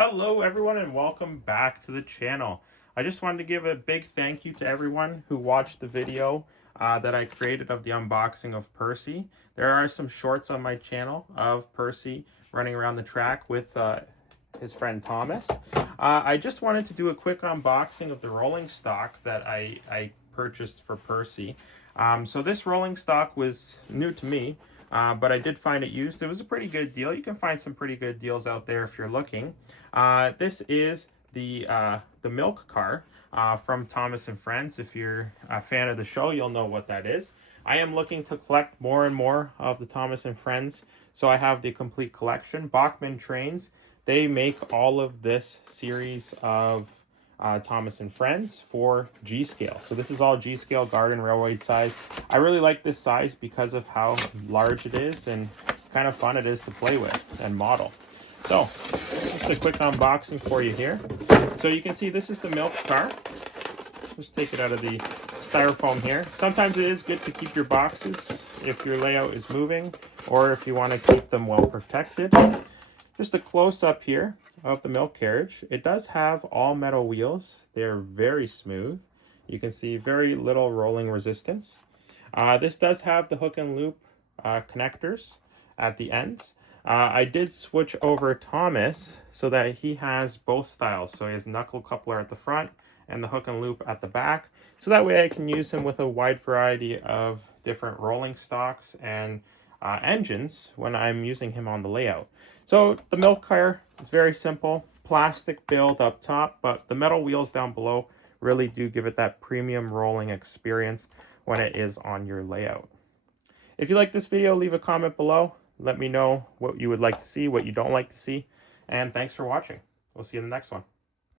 Hello everyone and welcome back to the channel. I just wanted to give a big thank you to everyone who watched the video that I created of the unboxing of Percy. There are some shorts on my channel of Percy running around the track with his friend Thomas. I just wanted to do a quick unboxing of the rolling stock that I purchased for Percy. So this rolling stock was new to me. But I did find it used. It was a pretty good deal. You can find some pretty good deals out there if you're looking. This is the milk car from Thomas and Friends. If you're a fan of the show, you'll know what that is. I am looking to collect more and more of the Thomas and Friends, so I have the complete collection. Bachmann Trains, they make all of this series of Thomas and Friends for G-Scale. So this is all G-Scale Garden Railroad size. I really like this size because of how large it is and kind of fun it is to play with and model. So just a quick unboxing for you here. So you can see this is the milk car. Just take it out of the styrofoam here. Sometimes it is good to keep your boxes if your layout is moving or if you want to keep them well protected. Just a close-up here of the milk carriage. It does have all metal wheels. They're very smooth. You can see very little rolling resistance. This does have the hook and loop connectors at the ends. I did switch over Thomas so that he has both styles. So he has knuckle coupler at the front and the hook and loop at the back. So that way I can use him with a wide variety of different rolling stocks and engines when I'm using him on the layout. So the milk car is very simple, plastic build up top, but the metal wheels down below really do give it that premium rolling experience when it is on your layout. If you like this video, leave a comment below. Let me know what you would like to see, what you don't like to see, and thanks for watching. We'll see you in the next one.